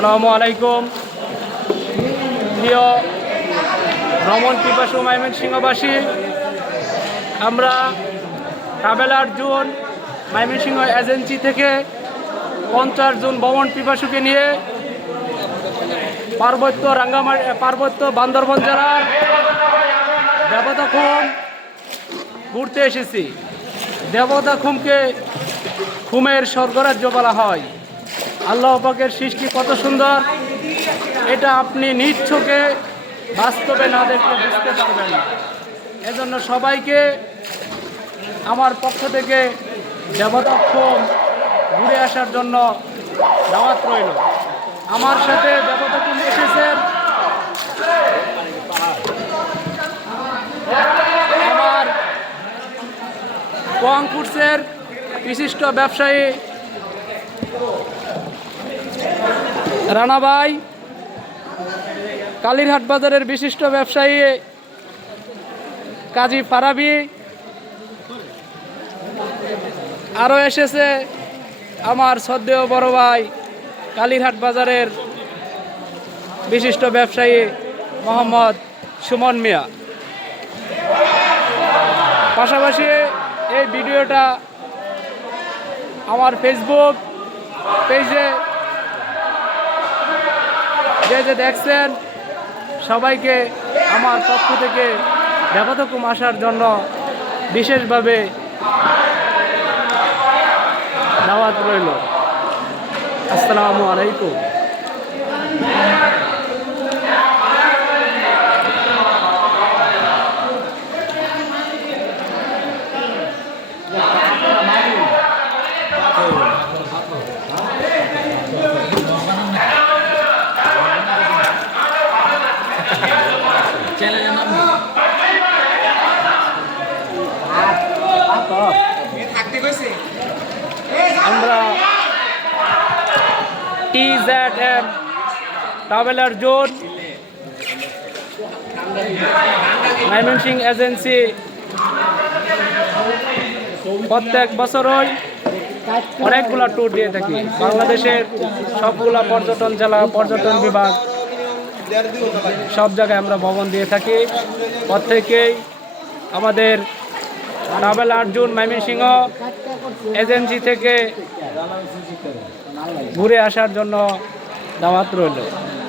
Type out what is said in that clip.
আসসালামু আলাইকুম। প্রিয় ভ্রমণ পিপাসু ময়মনসিংহবাসী, আমরা ট্রাভেলার জোন ময়মনসিংহ এজেন্সি থেকে 50 জন ভ্রমণ পিপাসুকে নিয়ে পার্বত্য বান্দরবান জেলার দেবতাখুম ঘুরতে এসেছি। দেবতাখুমকে খুমের স্বর্গরাজ্য বলা হয়। আল্লাহ পাকের সৃষ্টি কত সুন্দর, এটা আপনি নিজ চোখে বাস্তবে না দেখলে বুঝতে পারবেন না। এজন্য সবাইকে আমার পক্ষ থেকে দেবতাখুম ঘুরে আসার জন্য দাওয়াত রইল। আমার সাথে দেবতাখুম এসেছেন আমার কোয়াংকুটসের বিশিষ্ট ব্যবসায়ী রানা ভাই, কালীরহাট বাজারের বিশিষ্ট ব্যবসায়ী কাজী ফারাবি, আরও এসেছে আমার শ্রদ্ধেয় বড় ভাই কালীরহাট বাজারের বিশিষ্ট ব্যবসায়ী মোহাম্মদ সুমন মিয়া। পাশাপাশি এই ভিডিওটা আমার ফেসবুক পেজে যে দেখছেন সবাইকে আমার পক্ষ থেকে দেবতাখুম আসার জন্য বিশেষভাবে দাওয়াত রইল। আসসালামু আলাইকুম। আমরা TZM traveller zone Mymensingh agency প্রত্যেক বছরই অনেকগুলো ট্যুর দিয়ে থাকি। বাংলাদেশের সবগুলা পর্যটন জেলা, পর্যটন বিভাগ, সব জায়গায় আমরা ভ্রমণ দিয়ে থাকি। প্রত্যেকেই আমাদের ট্রাভেলার জোন ময়মনসিংহ এজেন্সি থেকে ঘুরে আসার জন্য দাওয়াত রইল।